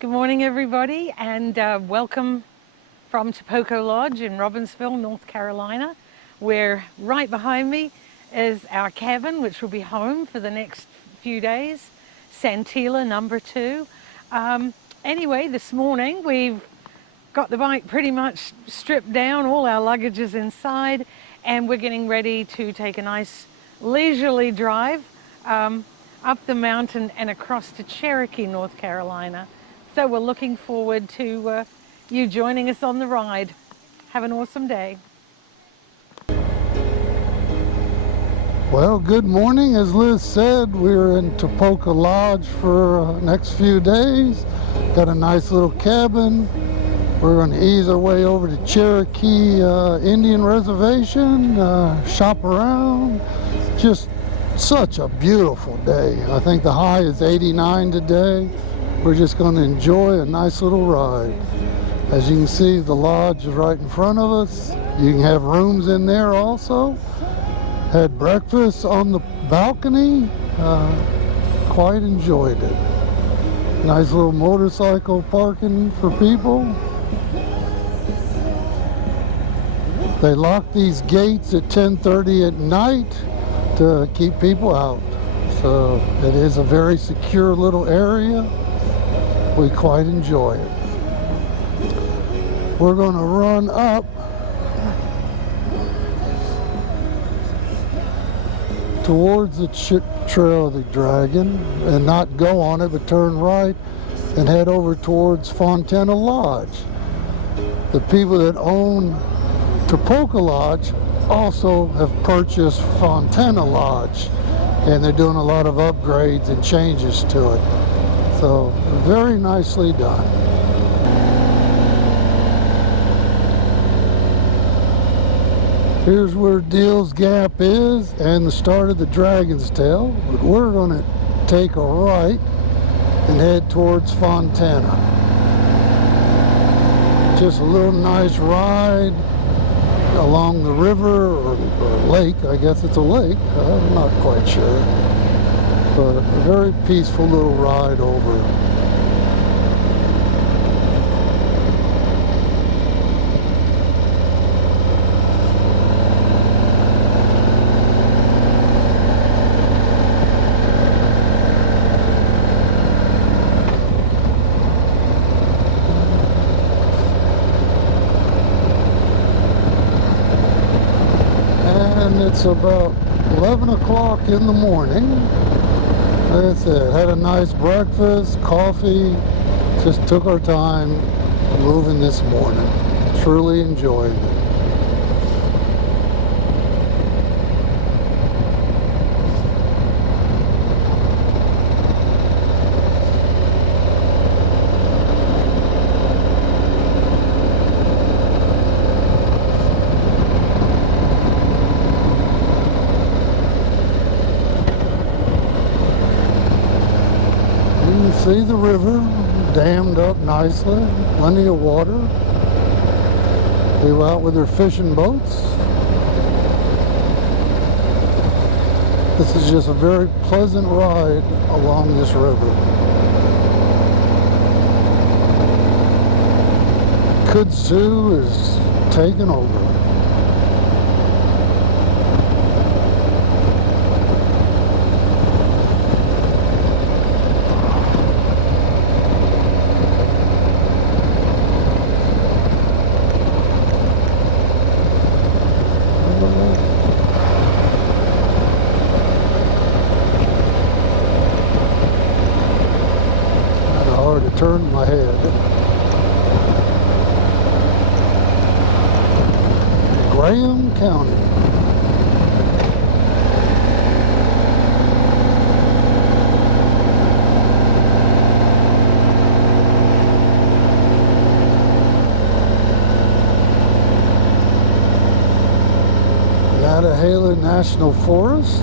Good morning, everybody, and welcome from Tapoca Lodge in Robbinsville, North Carolina, where right behind me is our cabin, which will be home for the next few days, Santila #2. Anyway, this morning we've got the bike pretty much stripped down, all our luggage is inside, and we're getting ready to take a nice leisurely drive up the mountain and across to Cherokee, North Carolina. So we're looking forward to you joining us on the ride. Have an awesome day. Well, good morning. As Liz said, we're in Tapoca Lodge for the next few days. Got a nice little cabin. We're going to ease our way over to Cherokee Indian Reservation, shop around. Just such a beautiful day. I think the high is 89 today. We're just going to enjoy a nice little ride. As you can see, the lodge is right in front of us. You can have rooms in there also. Had breakfast on the balcony. Quite enjoyed it. Nice little motorcycle parking for people. They lock these gates at 10:30 at night to keep people out. So it is a very secure little area. We quite enjoy it. We're going to run up towards the Trail of the Dragon and not go on it, but turn right and head over towards Fontana Lodge. The people that own Tapoca Lodge also have purchased Fontana Lodge, and they're doing a lot of upgrades and changes to it. So very nicely done. Here's where Deal's Gap is and the start of the Dragon's Tail. But we're going to take a right and head towards Fontana. Just a little nice ride along the river or lake. I guess it's a lake. I'm not quite sure. But a very peaceful little ride over. And it's about 11 o'clock in the morning. Like I said, had a nice breakfast, coffee, just took our time moving this morning. Truly enjoyed it. See the river dammed up nicely, plenty of water. They were out with their fishing boats. This is just a very pleasant ride along this river. Kudzu is taking over. Turn my head. Graham County. Nantahala National Forest.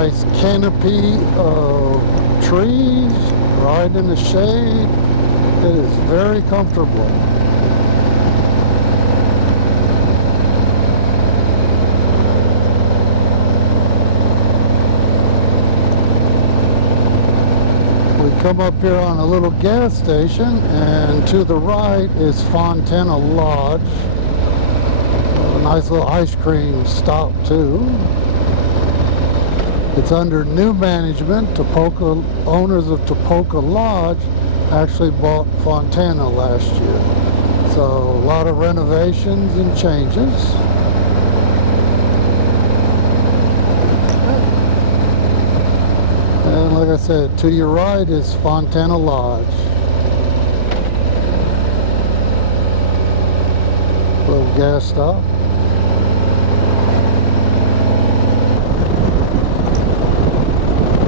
nice canopy of trees, right in the shade. It is very comfortable. We come up here on a little gas station, and to the right is Fontana Lodge. A nice little ice cream stop too. It's under new management. Owners of Tapoca Lodge actually bought Fontana last year. So a lot of renovations and changes. And like I said, to your right is Fontana Lodge. Little gas stop.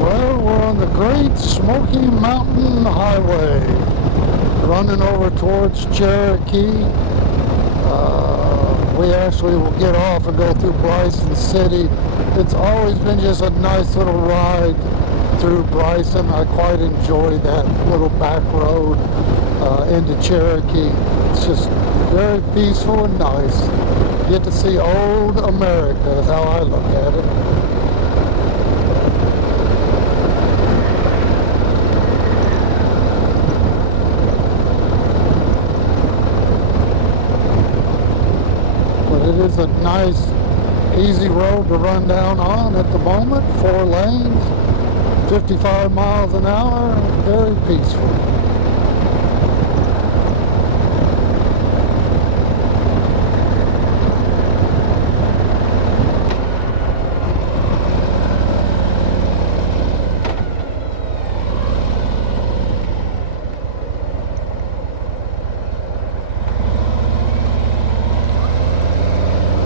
Well, we're on the Great Smoky Mountain Highway, running over towards Cherokee. We actually will get off and go through Bryson City. It's always been just a nice little ride through Bryson. I quite enjoy that little back road into Cherokee. It's just very peaceful and nice. Get to see old America is how I look at it. But it is a nice, easy road to run down on at the moment. 4 lanes, 55 miles an hour, very peaceful.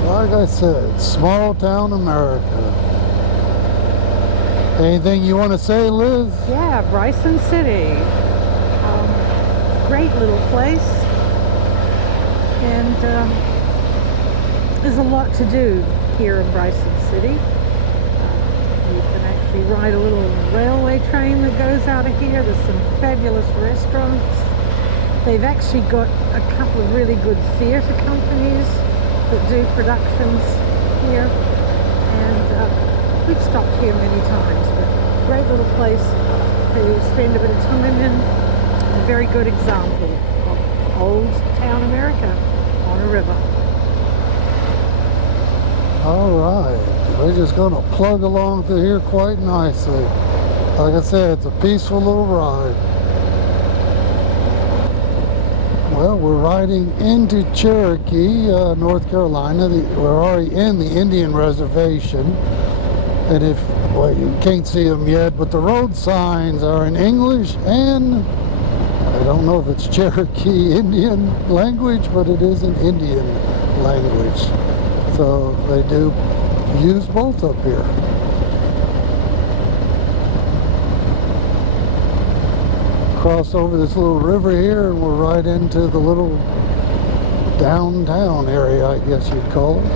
Like I said, small town America. Anything you want to say, Liz? Yeah, Bryson City. Great little place. And there's a lot to do here in Bryson City. You can actually ride a little railway train that goes out of here. There's some fabulous restaurants. They've actually got a couple of really good theatre companies that do productions here. And we've stopped here many times, but great little place to spend a bit of time in. A very good example of old town America on a river. All right, we're just going to plug along through here quite nicely. Like I said, it's a peaceful little ride. Well, we're riding into Cherokee, North Carolina. We're already in the Indian reservation. And well, you can't see them yet, but the road signs are in English and I don't know if it's Cherokee Indian language, but it is an Indian language. So they do use both up here. Cross over this little river here and we're right into the little downtown area, I guess you'd call it.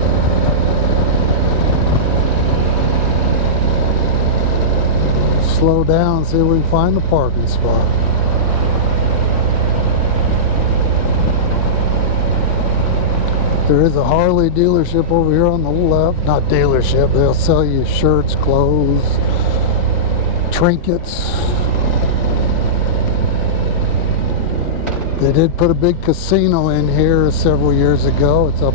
Slow down, see if we can find a parking spot. There is a Harley dealership over here on the left. Not dealership, they'll sell you shirts, clothes, trinkets. They did put a big casino in here several years ago. It's up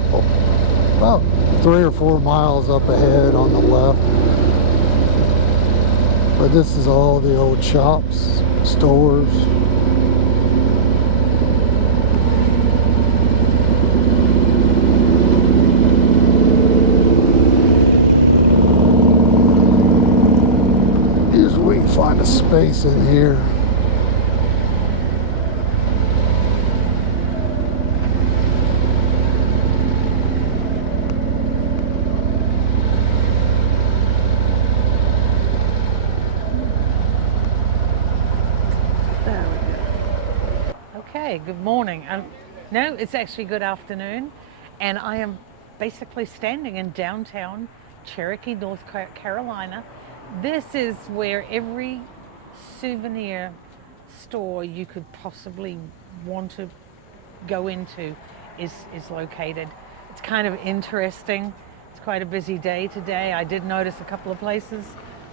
about 3 or 4 miles up ahead on the left. But this is all the old shops, stores. Usually we can find a space in here. Okay, good morning. No, it's actually good afternoon, and I am basically standing in downtown Cherokee, North Carolina, This is where every souvenir store you could possibly want to go into is located. It's kind of interesting. It's quite a busy day today. I did notice a couple of places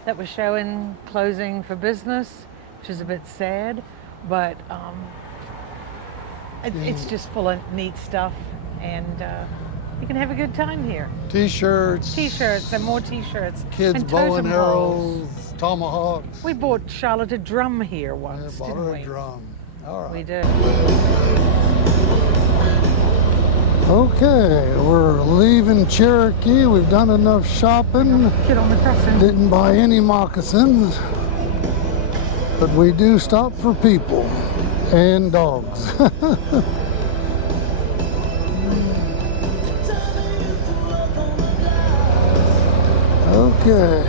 that were showing closing for business, which is a bit sad, but it's just full of neat stuff, and you can have a good time here. T-shirts. T-shirts and more T-shirts. Kids and bow and totem poles. arrows, tomahawks. We bought Charlotte a drum here Yeah, once, bought didn't her we? a drum. All right. We did. Okay, we're leaving Cherokee. We've done enough shopping. Get on the crossing. Didn't buy any moccasins, but we do stop for people and dogs. Okay.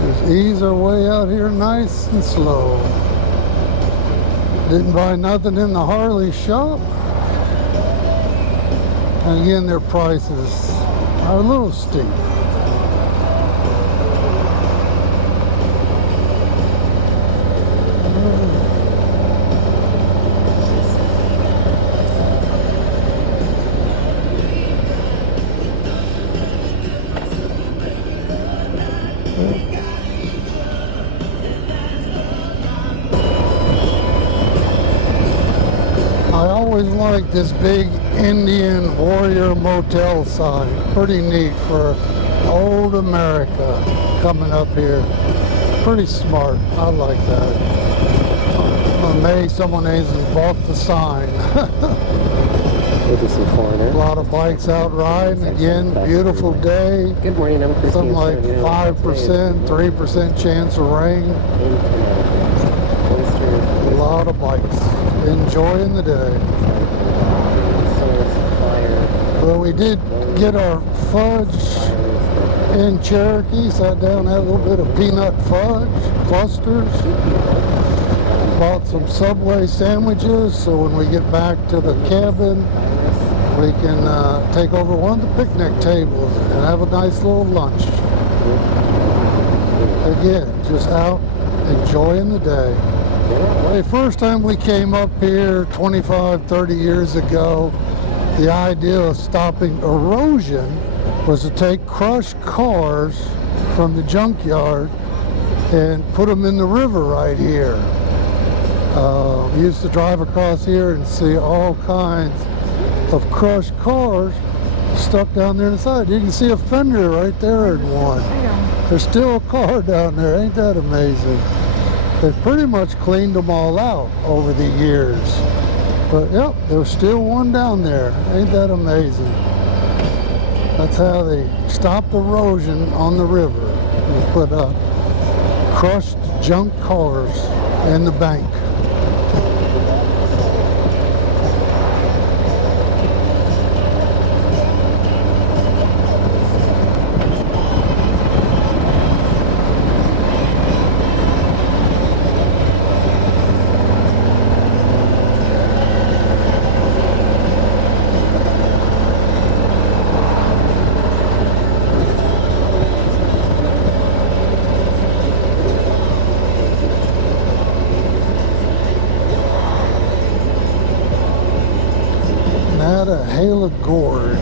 Just ease our way out here nice and slow. Didn't buy nothing in the Harley shop. And again, their prices are a little steep. I always like this big Indian warrior motel sign. Pretty neat for old America coming up here. Pretty smart. I like that. I'm amazed someone hasn't bought the sign. A lot of bikes out riding. Again, beautiful day. Good morning, I'm Christine. Something like 5%, 3% chance of rain. A lot of bikes. Enjoying the day. Well, we did get our fudge in Cherokee. Sat down, had a little bit of peanut fudge, clusters. Bought some Subway sandwiches, so when we get back to the cabin, we can take over one of the picnic tables and have a nice little lunch. Again, just out enjoying the day. The first time we came up here 25, 30 years ago, the idea of stopping erosion was to take crushed cars from the junkyard and put them in the river right here. We used to drive across here and see all kinds of crushed cars stuck down there inside. You can see a fender right there in one. There's still a car down there. Ain't that amazing? They've pretty much cleaned them all out over the years. But yep, there's still one down there. Ain't that amazing? That's how they stopped erosion on the river. They put crushed junk cars in the bank. Gorge.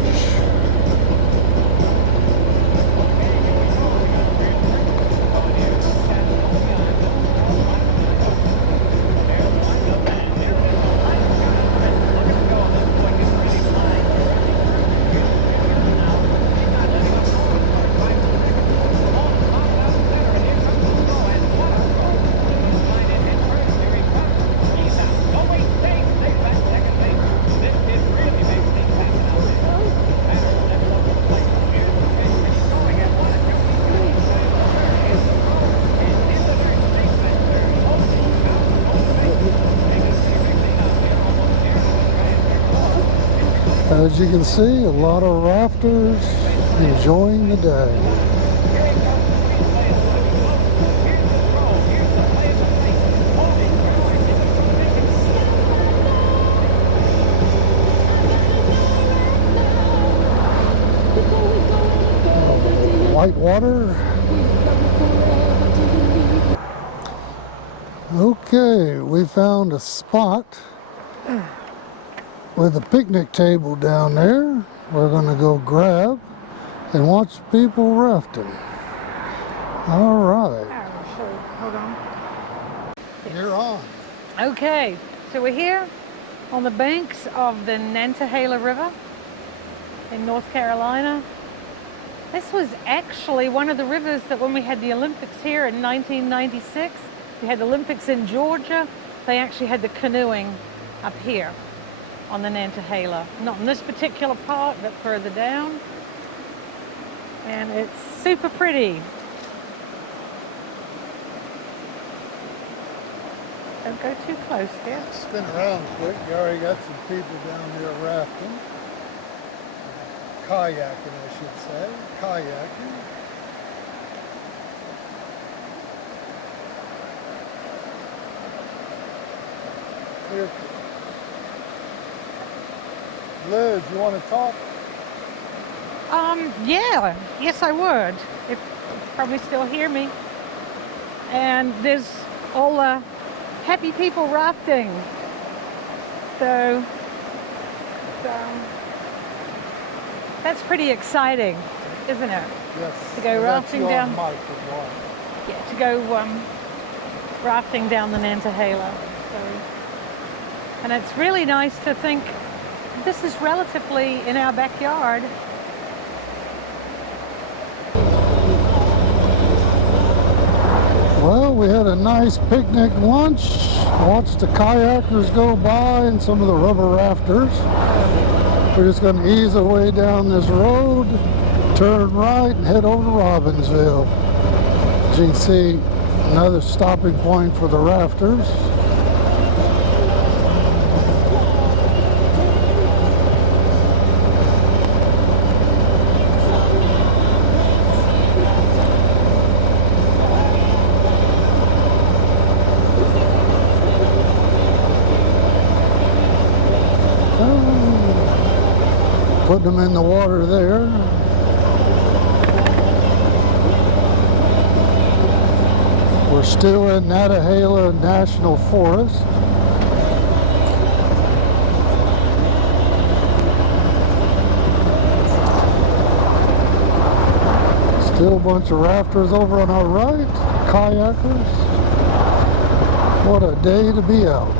As you can see, a lot of rafters enjoying the day. white water. Okay, we found a spot with a picnic table down there. We're gonna go grab and watch people rafting. All right. Hold on. You're on. Okay, so we're here on the banks of the Nantahala River in North Carolina. This was actually one of the rivers that when we had the Olympics here in 1996, we had the Olympics in Georgia, they actually had the canoeing up here on the Nantahala. Not in this particular part, but further down. And it's super pretty. Don't go too close here. Spin around quick. You already got some people down there rafting. Kayaking, I should say. Kayaking. Here. Liz, you want to talk? Yeah, yes I would. If you probably still hear me. And there's all the happy people rafting. So that's pretty exciting, isn't it? Yes. To go rafting down. Yeah, to go rafting down the Nantahala. So, and it's really nice to think this is relatively in our backyard. Well, we had a nice picnic lunch. Watched the kayakers go by and some of the rubber rafters. We're just going to ease our way down this road, turn right, and head over to Robbinsville. As you can see, another stopping point for the rafters. Putting them in the water there. We're still in Nantahala National Forest. Still a bunch of rafters over on our right, kayakers. What a day to be out.